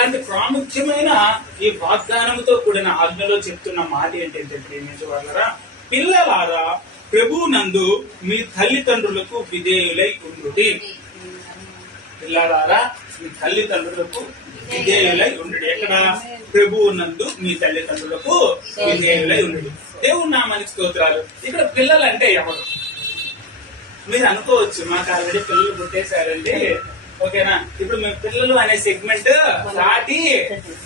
ఇలాంటి ప్రాముఖ్యమైన ఈ వాగ్దానంతో కూడిన ఆజ్ఞలో చెప్తున్న మాట ఏంటంటే ప్రేమించే పిల్లలారా ప్రభు నందు మీ తల్లిదండ్రులకు విధేయులై ఉండుటి పిల్లలారా మీ తల్లిదండ్రులకు విధేయులై ఉండు ఎక్కడ? ప్రభువు నందు మీ తల్లిదండ్రులకు విధేయులై ఉండు నా మనకి స్తోత్రాలు. ఇక్కడ పిల్లలు అంటే ఎవరు? మీరు అనుకోవచ్చు మాకు ఆల్రెడీ పిల్లలు పుట్టేశారండి. ఓకేనా? ఇప్పుడు మేము పిల్లలు అనే సెగ్మెంట్ దాటి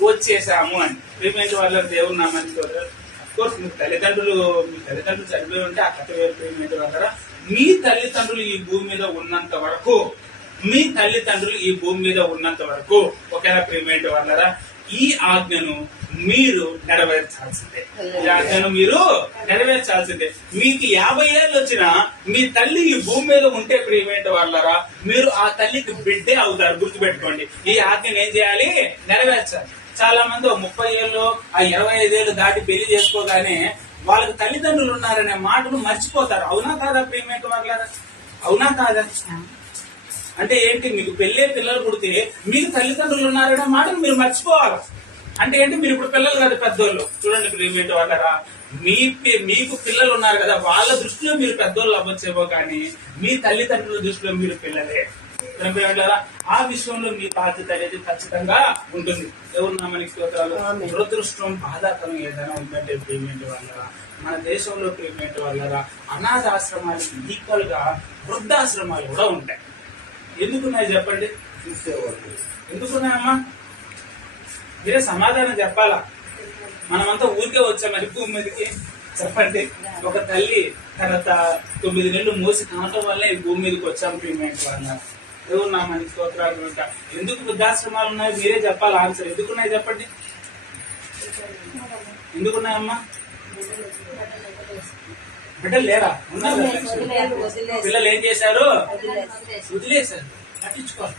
వచ్చేసాము అని. ప్రేమించే వాళ్ళ దేవుడు నామానికి కోర్స్ మీ తల్లిదండ్రులు మీ తల్లిదండ్రులు చనిపోయి ఉంటే ఆ కథ వేరు ప్రేమించే వాళ్ళరా మీ తల్లిదండ్రులు ఈ భూమి మీద ఉన్నంత వరకు మీ తల్లిదండ్రులు ఈ భూమి మీద ఉన్నంత వరకు ఒకేలా ప్రేమేంటి వాళ్ళరా? ఈ ఆజ్ఞను మీరు నెరవేర్చాల్సిందే. ఈ ఆజ్ఞను మీరు నెరవేర్చాల్సిందే. మీకు యాభై ఏళ్ళు వచ్చినా మీ తల్లి ఈ భూమి మీద ఉంటే ప్రియమేంటి వాళ్ళరా మీరు ఆ తల్లికి బిడ్డే అవుతారు గుర్తుపెట్టుకోండి. ఈ ఆజ్ఞను ఏం చేయాలి? నెరవేర్చాలి. చాలా మంది ముప్పై ఏళ్ళు ఆ ఇరవై ఐదేళ్ళు దాటి పెళ్ళి చేసుకోగానే వాళ్ళకి తల్లిదండ్రులు ఉన్నారనే మాటను మర్చిపోతారు. అవునా కాదా ప్రియమేంటి వాళ్ళరా? అవునా కాదా? అంటే ఏంటి మీకు పెళ్ళే పిల్లలు పుడితే మీకు తల్లిదండ్రులు ఉన్నారనే మాటను మీరు మర్చిపోవాలి. అంటే ఏంటి మీరు ఇప్పుడు పిల్లలు కదా పెద్దోళ్ళు. చూడండి ఏంటి వాళ్ళరా. మీ మీకు పిల్లలు ఉన్నారు కదా వాళ్ళ దృష్టిలో మీరు పెద్దోళ్ళు అవ్వచ్చేమో కానీ మీ తల్లిదండ్రుల దృష్టిలో మీరు పిల్లలే? ఆ విషయంలో మీ బాధ్యత అనేది ఖచ్చితంగా ఉంటుంది. ఎవరు నామనికి స్తోత్రాలు? దురదృష్టం బాధాకరం ఏదైనా ఉందంటే పేమెంట్ వల్లరా మన దేశంలో పేమెంట్ వల్లరా అనాథాశ్రమాలకు ఈక్వల్గా వృద్ధాశ్రమాలు కూడా ఉంటాయి. ఎందుకున్నాయి చెప్పండి? ఎందుకున్నాయమ్మా? మీరే సమాధానం చెప్పాలా? మనమంతా ఊరికే వచ్చాం మరి భూమి మీదకి. చెప్పండి. ఒక తల్లి తన తొమ్మిది నెలలు మోసి కావటం వల్ల ఈ భూమి మీదకి వచ్చాం పేమెంట్ వల్ల దేవుడు నా మనకి స్తోత్రాలు ఉంటా. ఎందుకు వృద్ధాశ్రమాలు ఉన్నాయి? మీరే చెప్పాలి? ఆన్సర్ ఎందుకున్నాయి చెప్పండి? ఎందుకున్నాయమ్మా? బిడ్డలు లేరా? ఉన్నారు పిల్లలు ఏం చేశారు? వదిలేశారు. పట్టించుకోవాలి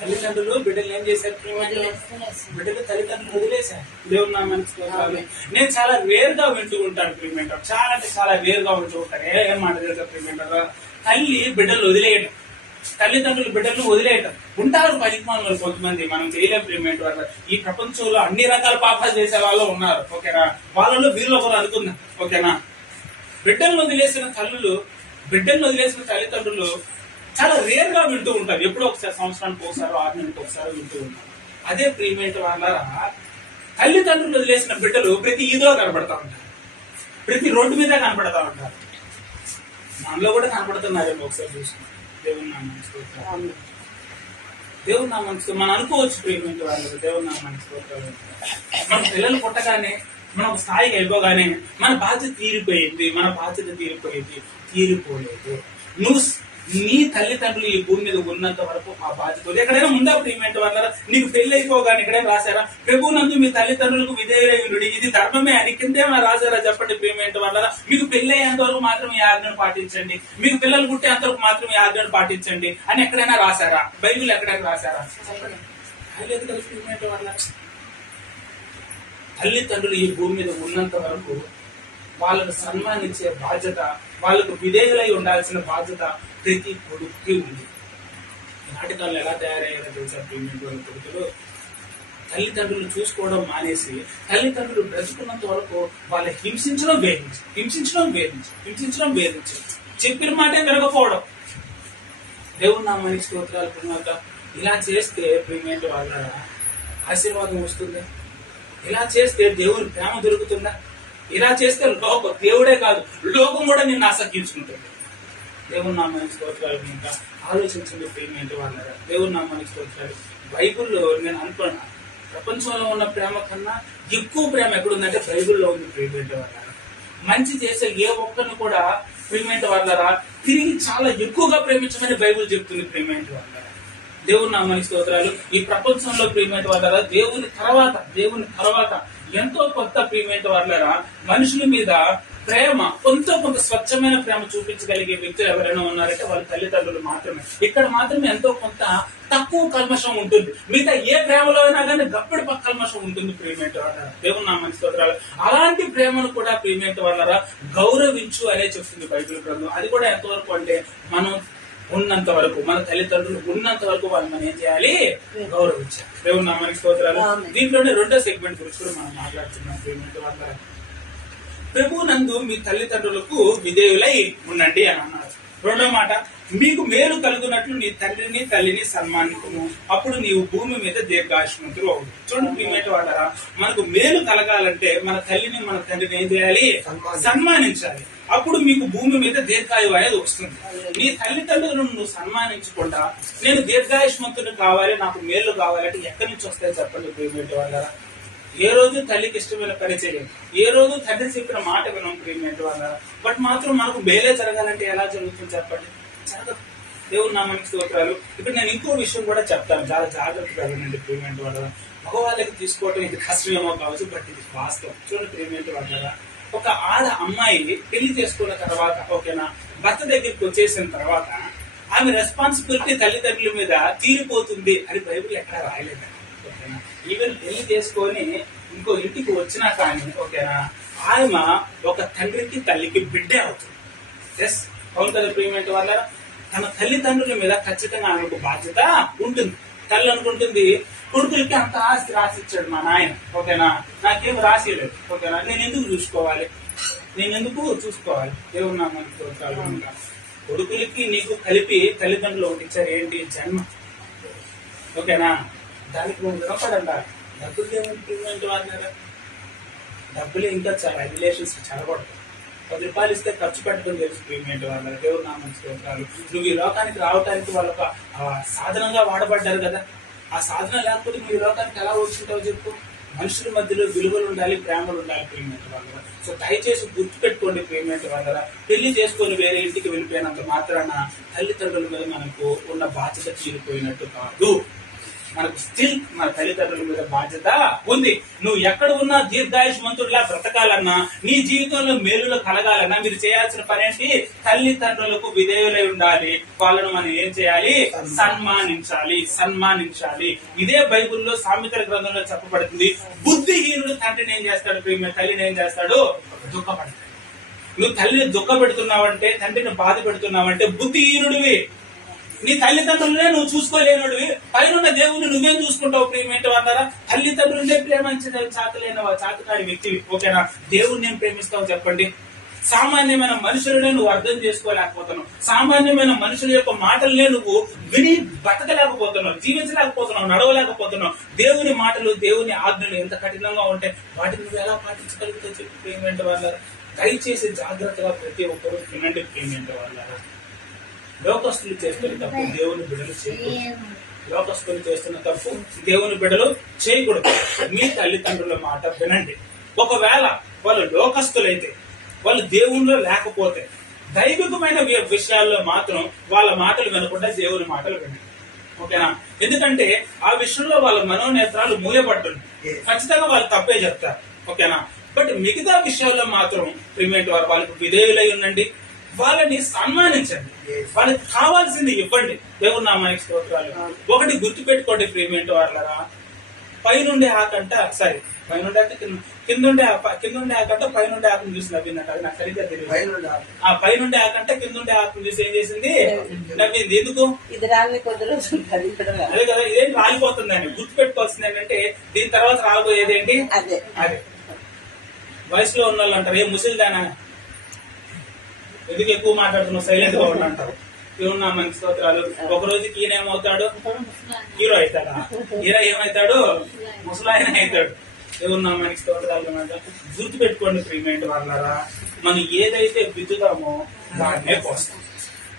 తల్లిదండ్రులు బిడ్డలు ఏం చేశారు? బిడ్డలు తల్లిదండ్రులు వదిలేశారు. దేవుడు నా మనసు నేను చాలా వేరుగా వింటూ ఉంటాను ప్రిమెంటర్ చాలా అంటే చాలా వేరుగా ఉంటూ వింటూ ఉంటాను. ఏం మాట తెలుసా ప్రిమెంటర్ తల్లి బిడ్డలు వదిలేయడం తల్లిదండ్రులు బిడ్డలు వదిలేయటం. ఉంటారు పనికిమాలను కొంతమంది. మనం చేయలేం ప్రిమెంట్ వల్ల ఈ ప్రపంచంలో అన్ని రకాల పాపాలు చేసే వాళ్ళు ఉన్నారు. ఓకేనా? వాళ్ళలో వీళ్ళు ఒకరు అనుకుందాం. ఓకేనా? బిడ్డలను వదిలేసిన తల్లులు బిడ్డలను వదిలేసిన తల్లిదండ్రులు చాలా రేర్గా వింటూ ఉంటారు ఎప్పుడో ఒకసారి సంవత్సరానికి ఒకసారి ఆరు నెలలకు ఒకసారి వింటూ ఉంటారు అదే ప్రియమైన వాళ్ళ తల్లిదండ్రులు వదిలేసిన బిడ్డలు ప్రతి ఈదులో కనబడతా ఉంటారు ప్రతి రోడ్డు మీద కనబడతా ఉంటారు మనలో కూడా కనబడుతున్నారేమో ఒకసారి చూసుకున్నాం దేవుని నామం. దేవుని నామం. మనం అనుకోవచ్చు ప్రేమించే వాళ్ళు దేవుని నామం. మన పిల్లలు పుట్టగానే మనం ఒక స్థాయికి వెళ్ళిపోగానే మన బాధ్యత తీరిపోయింది మన బాధ్యత తీరిపోయింది తీరిపోలేదు. నువ్వు నీ తల్లిదండ్రులు ఈ భూమి మీద ఉన్నంత వరకు ఆ బాధ్యత. ఎక్కడైనా ఉందా ప్రియమైన వాళ్ళ నీకు పెళ్ళి అయిపోగానే ఎక్కడైనా రాశారా? ప్రభు నందు మీ తల్లిదండ్రులకు విధేయులై ఉండు ఇది ధర్మమే అని కిందే రాశారా చెప్పండి ప్రియమైన వాళ్ళ మీకు పెళ్ళి అయ్యేంత వరకు మాత్రం ఈ ఆజ్ఞను పాటించండి. మీకు పిల్లలు పుట్టేంత వరకు మాత్రం ఈ ఆజ్ఞను పాటించండి అని ఎక్కడైనా రాశారా? బైబిల్ ఎక్కడైనా రాశారా? చెప్పండి. కదా వాళ్ళ తల్లిదండ్రులు ఈ భూమి మీద ఉన్నంత వరకు వాళ్ళకు సన్మానించే బాధ్యత వాళ్ళకు విధేయులై ఉండాల్సిన బాధ్యత ప్రతి కొడుక్కి ఉంది. నాటకాలు ఎలా తయారయ్యారో తెలుసా ప్రీమియం వాళ్ళ కొడుకులు? తల్లిదండ్రులు చూసుకోవడం మానేసి తల్లిదండ్రులు బ్రతుకున్నంత వరకు వాళ్ళ హింసించడం వేధించి హింసించడం వేధించి హింసించడం వేధించి చెప్పిన మాటే వినకపోవడం దేవుడు నా మనిషి స్తోత్రాలు పుణ్యాక ఇలా చేస్తే ప్రేమేంటి వాళ్ళ ఆశీర్వాదం వస్తుంది. ఇలా చేస్తే దేవుని ప్రేమ దొరుకుతుందా? ఇలా చేస్తే లోకం దేవుడే కాదు లోకం కూడా నిన్ను ఆసక్తించుకుంటుంది దేవుని నామానికి స్తోత్రాలు ఇంకా ఆలోచించండి ప్రేమ వాళ్ళ దేవుని నామానికి స్తోత్రాలు. బైబిల్లో నేను అనుకున్నా ప్రపంచంలో ఉన్న ప్రేమ కన్నా ఎక్కువ ప్రేమ ఎక్కడుందంటే బైబిల్లో ఉంది ప్రేమ వాళ్ళ మంచి చేసే ఏ ఒక్కరిని కూడా ప్రేమేంటి వాళ్ళరా తిరిగి చాలా ఎక్కువగా ప్రేమించమని బైబిల్ చెప్తుంది ప్రేమేంటి వాళ్ళ దేవుని నామానికి స్తోత్రాలు. ఈ ప్రపంచంలో ప్రియమైన వాళ్ళరా దేవుని తర్వాత దేవుని తర్వాత ఎంతో కొత్త ప్రియమైన వాళ్ళరా మనుషుల మీద ప్రేమ కొంత కొంత స్వచ్ఛమైన ప్రేమ చూపించగలిగే వ్యక్తులు ఎవరైనా ఉన్నారంటే వాళ్ళ తల్లిదండ్రులు మాత్రమే. ఇక్కడ మాత్రమే ఎంతో కొంత తక్కువ కల్మషం ఉంటుంది. మిగతా ఏ ప్రేమలో అయినా కానీ గప్పడి పక్క కల్మషం ఉంటుంది ప్రియమేంట వాళ్ళ దేవుని నామానికి స్తోత్రాలు. అలాంటి ప్రేమను కూడా ప్రియమేంట వాళ్ళరా గౌరవించు అనే చెప్తుంది బైబిల్ గ్రంథం. అది కూడా ఎంతవరకు అంటే మనం ఉన్నంత వరకు మన తల్లిదండ్రులు ఉన్నంత వరకు వాళ్ళు మనం ఏం చేయాలి? గౌరవించాలి. దేవుని నామానికి స్తోత్రాలు. దీంట్లోనే రెండో సెగ్మెంట్ గురించి కూడా మనం మాట్లాడుతున్నాం. ప్రభు నందు మీ తల్లిదండ్రులకు విధేయులై ఉండండి అని అన్నారు. రెండో మాట మీకు మేలు కలుగునట్లు నీ తండ్రిని తల్లిని సన్మానించము. అప్పుడు నీవు భూమి మీద దీర్ఘాయుష్మంతులు అవును చూడండి ప్రియమైన వాళ్ళరా మనకు మేలు కలగాలంటే మన తల్లిని మన తండ్రిని ఏం చేయాలి? సన్మానించాలి. అప్పుడు మీకు భూమి మీద దీర్ఘాయువు అనేది వస్తుంది నీ తల్లిదండ్రులను నువ్వు సన్మానించకుండా నేను దీర్ఘాయుష్మంతుడు కావాలి నాకు మేలు కావాలంటే ఎక్కడి నుంచి వస్తాయి చెప్పండి ప్రియమైన వాళ్ళ ఏ రోజు తల్లికి ఇష్టమైన పని చేయం ఏ రోజు తల్లి చెప్పిన మాట వినం ప్రియమైన వాళ్ళ బట్ మాత్రం మనకు మేలే జరగాలంటే ఎలా జరుగుతుంది చెప్పండి? జరగదు. నా మనకి స్తోత్రాలు. ఇప్పుడు నేను ఇంకో విషయం కూడా చెప్తాను. చాలా జాగ్రత్తగా వినండి ప్రేమేంటి వాళ్ళ మగవాళ్ళకి తీసుకోవటం ఇది కష్టమేమో కావచ్చు బట్ ఇది వాస్తవం. చూడండి ప్రేమేంటి వాళ్ళ ఒక ఆడ అమ్మాయి పెళ్ళి చేసుకున్న తర్వాత ఓకేనా భర్త దగ్గరికి వచ్చేసిన తర్వాత ఆమె రెస్పాన్సిబిలిటీ తల్లిదండ్రుల మీద తీరిపోతుంది అని బైబిల్ ఎక్కడ రాయలేదు. ఓకేనా ఈవెన్ పెళ్ళి చేసుకొని ఇంకో ఇంటికి వచ్చినా కానీ ఓకేనా ఆమె ఒక తండ్రికి తల్లికి బిడ్డే అవుతుంది. ఎస్ అవును కదా ప్రియమైన వల్ల తన తల్లిదండ్రుల మీద ఖచ్చితంగా ఆమెకు బాధ్యత ఉంటుంది. తల్లి అనుకుంటుంది కొడుకులకి అంత ఆస్తి రాసిచ్చాడు మా నాయన ఓకేనా? నాకేం రాసిలేదు ఓకేనా? నేను ఎందుకు చూసుకోవాలి? నేను ఎందుకు చూసుకోవాలి? దేవుడు నా మనకి కొడుకులకి నీకు కలిపి తల్లిదండ్రులు ఒకటి ఇచ్చారు ఏంటి? జన్మ. ఓకేనా? దానికి నువ్వు వినపడండి డబ్బులు ఏమంటే వాళ్ళ డబ్బులు ఇంకా చాలా రిలేషన్స్ చెడగొడతాయి పది రూపాయలు ఇస్తే ఖర్చు పెట్టుకుని తెలుసు పేమెంట్ వాళ్ళ దేవుడు నా మంచి నువ్వు ఈ లోకానికి రావడానికి వాళ్ళ సాధనంగా వాడబడ్డారు కదా? ఆ సాధన లేకపోతే నువ్వు ఈ లోకానికి ఎలా వచ్చింటావు చెప్పు. మనుషుల మధ్యలో విలువలు ఉండాలి ప్రేమలు ఉండాలి పేమెంట్ వాళ్ళ సో దయచేసి గుర్తు ప్రేమేంట పేమెంట్ వాళ్ళ పెళ్ళి చేసుకొని వేరే ఇంటికి వెళ్ళిపోయినంత మాత్రాన తల్లిదండ్రుల మీద మనకు ఉన్న బాధ్యత తీరిపోయినట్టు కాదు. మనకు స్టిల్ మన తల్లిదండ్రుల మీద బాధ్యత ఉంది. నువ్వు ఎక్కడ ఉన్నా దీర్ఘాయుష్మంతుడిలా బ్రతకాలన్నా నీ జీవితంలో మేలులు కలగాలన్నా మీరు చేయాల్సిన పని ఏంటి? తల్లిదండ్రులకు విధేయులై ఉండాలి. వాళ్ళను మనం ఏం చేయాలి? సన్మానించాలి సన్మానించాలి. ఇదే బైబుల్లో సామెతల గ్రంథంలో చెప్పబడుతుంది. బుద్ధిహీనుడు తండ్రిని ఏం చేస్తాడు తల్లిని ఏం చేస్తాడు? దుఃఖపడతాడు. నువ్వు తల్లిని దుఃఖ పెడుతున్నావంటే తండ్రిని బాధ పెడుతున్నావంటే బుద్ధిహీనుడివి. నీ తల్లిదండ్రులనే నువ్వు చూసుకోలేనుడివి పైన దేవుని నువ్వేం చూసుకుంటావు ప్రేమేంటి అన్నారా తల్లిదండ్రులనే ప్రేమించిన చాతలేని చాతకాని వ్యక్తివి ఓకేనా? దేవుణ్ణి నేను ప్రేమిస్తావు చెప్పండి. సామాన్యమైన మనుషులనే నువ్వు అర్థం చేసుకోలేకపోతున్నావు. సామాన్యమైన మనుషుల యొక్క మాటలనే నువ్వు విని బతకలేకపోతున్నావు. జీవించలేకపోతున్నావు. నడవలేకపోతున్నావు. దేవుని మాటలు దేవుని ఆజ్ఞలు ఎంత కఠినంగా ఉంటాయి. వాటిని నువ్వు ఎలా పాటించగలుగుతావు చెప్పి. ప్రేమేంటి వాళ్ళ దయచేసి జాగ్రత్తగా ప్రతి ఒక్కరూ వినండి. ప్రేమేంటి వాళ్ళ లోకస్తులు చేస్తున్న తప్పు దేవుని బిడ్డలు చేయకూడదు. లోకస్తులు చేస్తున్న తప్పు దేవుని బిడ్డలు చేయకూడదు. మీ తల్లిదండ్రుల మాట వినండి. ఒకవేళ వాళ్ళు లోకస్తులైతే వాళ్ళు దేవునిలో లేకపోతే దైవికమైన విషయాల్లో మాత్రం వాళ్ళ మాటలు వినకుండా దేవుని మాటలు వినండి. ఓకేనా? ఎందుకంటే ఆ విషయంలో వాళ్ళ మనోనేత్రాలు మూయబడ్డాయి ఖచ్చితంగా వాళ్ళు తప్పే చెప్తారు. ఓకేనా? బట్ మిగతా విషయాల్లో మాత్రం ప్రిమేట్ వారు వాళ్ళకు విధేయులై ఉండండి. వాళ్ళని సన్మానించండి. వాళ్ళకి కావాల్సింది ఇవ్వండి. దేవుడు నామానికి స్తోత్రాలు. ఒకటి గుర్తు పెట్టుకోండి ప్రేమేంటి వాళ్ళరా పైనుండే ఆకంట సారీ పైనుండే ఆక కింద కిందుండే కిందుండే ఆకంట పైనుండే ఆకును చూసి నవ్విందట అది నాకు సరిగ్గా తెలియదు. ఆ పైనుండే ఆకంట కిందుండే ఆకును చూసి ఏం చేసింది? నవ్వింది ఎందుకు? ఇది రాని కొద్ది రోజులు. అదే కదా ఇదేం రాలిపోతుందండి గుర్తు పెట్టుకోవాల్సింది ఏంటంటే దీని తర్వాత రాబోయేది ఏంటి? అదే. అదే. వయసులో ఉన్న వాళ్ళు అంటారు ఏ ముసలిదానా? ఎందుకు ఎక్కువ మాట్లాడుతున్నావు? సైలెంట్గా ఉండు అంటారు ఏమన్నా మంచి స్తోత్రాలు. ఒక రోజుకి ఈయన ఏమవుతాడు? హీరో అవుతాడా? హీరో ఏమవుతాడు? ముసలాయన అవుతాడు. ఏమన్నా మనకి స్తోత్రాలు. గుర్తు పెట్టుకోండి ప్రీమియంట్ వాళ్ళరా మనం ఏదైతే విత్తుతామో దాన్నే పోస్తాం.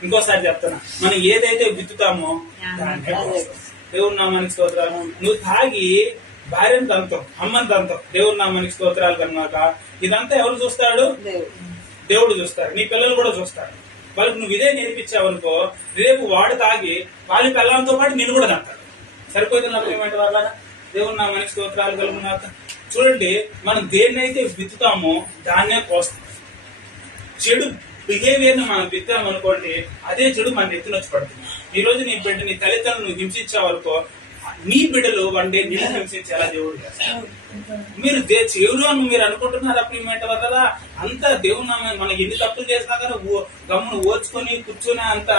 ఇంకోసారి చెప్తున్నా మనం ఏదైతే విత్తుతామో దాన్నే పోస్తాం. దేవుని నామానికి స్తోత్రాలు. నువ్వు తాగి భార్యను దంతం అమ్మని దంతం దేవుని నామానికి స్తోత్రాలు కన్నాక ఇదంతా ఎవరు చూస్తాడు దేవుడు చూస్తారు నీ పిల్లలు కూడా చూస్తారు. వాళ్ళకి నువ్వు ఇదే నేర్పించావనుకో రేపు వాడు తాగి వాళ్ళ పిల్లలతో పాటు నేను కూడా తంటాడు సరిపోతుంది నాకు ఏమంటే వాళ్ళ దేవుడు నా మనకి స్తోత్రాలు కలుగునాక చూడండి మనం దేన్నైతే విత్తుతామో దాన్నే కోస్తాం చెడు బిహేవియర్ని మనం విత్తాం అనుకోండి అదే చెడు మన ఎత్తున వచ్చి పడుతుంది. ఈ రోజు నీ బిడ్డ నీ తల్లిదండ్రులు నువ్వు హింసించావు అనుకో మీ బిడ్డలు వన్ డే నిన్ను హింసించేలా దేవుడు చేస్తాడు మీరు దే- అని మీరు అనుకుంటున్నారు అప్రిమెంట్ వల్ల అంత దేవుడు మనం ఎన్ని తప్పులు చేసినా కానీ ఓ- గమ్మును ఓచుకొని కూర్చునే అంత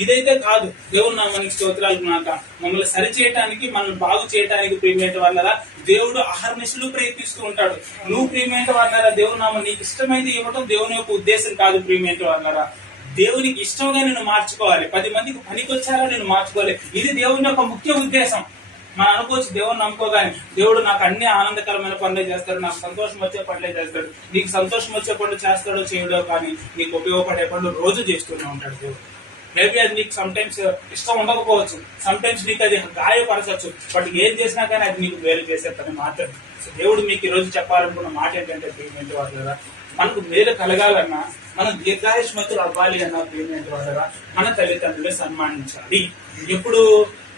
ఇదైతే కాదు. దేవుడు నామానికి స్తోత్రాలు నాక. మమ్మల్ని సరి చేయటానికి మనల్ని బాగు చేయటానికి ప్రియమేట వల్ల దేవుడు అహర్నిశలు ప్రయత్నిస్తూ ఉంటాడు. నువ్వు ప్రియమేట వల్ల దేవుడు నామ నీకు ఇష్టమైతే ఇవ్వడం దేవుని యొక్క ఉద్దేశం కాదు ప్రియమేట వల్ల దేవునికి ఇష్టంగా నేను మార్చుకోవాలి. పది మందికి పనికొచ్చారో నేను మార్చుకోవాలి. ఇది దేవుని యొక్క ముఖ్య ఉద్దేశం. మనం అనుకోవచ్చు దేవుని నమ్ముకోగానే దేవుడు నాకు అన్ని ఆనందకరమైన పనులే చేస్తాడు నాకు సంతోషం వచ్చే పనులే చేస్తాడు నీకు సంతోషం వచ్చే పనులు చేస్తాడో చేయడో కానీ నీకు ఉపయోగపడే పనులు రోజు చేస్తూనే ఉంటాడు దేవుడు. మేబీ అది నీకు సమ్టైమ్స్ ఇష్టం ఉండకపోవచ్చు. సమ్టైమ్స్ నీకు అది గాయపరచవచ్చు. బట్ ఏం చేసినా కానీ అది నీకు మేలు చేసే పని మాత్రమే. దేవుడు మీకు ఈ రోజు చెప్పాలనుకున్న మాట ఏంటంటే వాళ్ళు వాళ్ళ మనకు మేలు కలగాలన్నా మనం దీర్ఘాయుష్మతులు అవ్వాలి అన్న పేమెంట్ ద్వారా మన తల్లిదండ్రులు సన్మానించాలి. ఇప్పుడు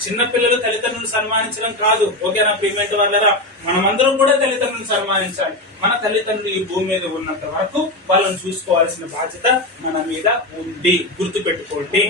చిన్నపిల్లలు తల్లిదండ్రులు సన్మానించడం కాదు ఓకేనా పేమెంట్ వాళ్ళరా? మనమందరం కూడా తల్లిదండ్రులు సన్మానించాలి. మన తల్లిదండ్రులు ఈ భూమి మీద ఉన్నంత వరకు వాళ్ళని చూసుకోవాల్సిన బాధ్యత మన మీద ఉంది. గుర్తు పెట్టుకోండి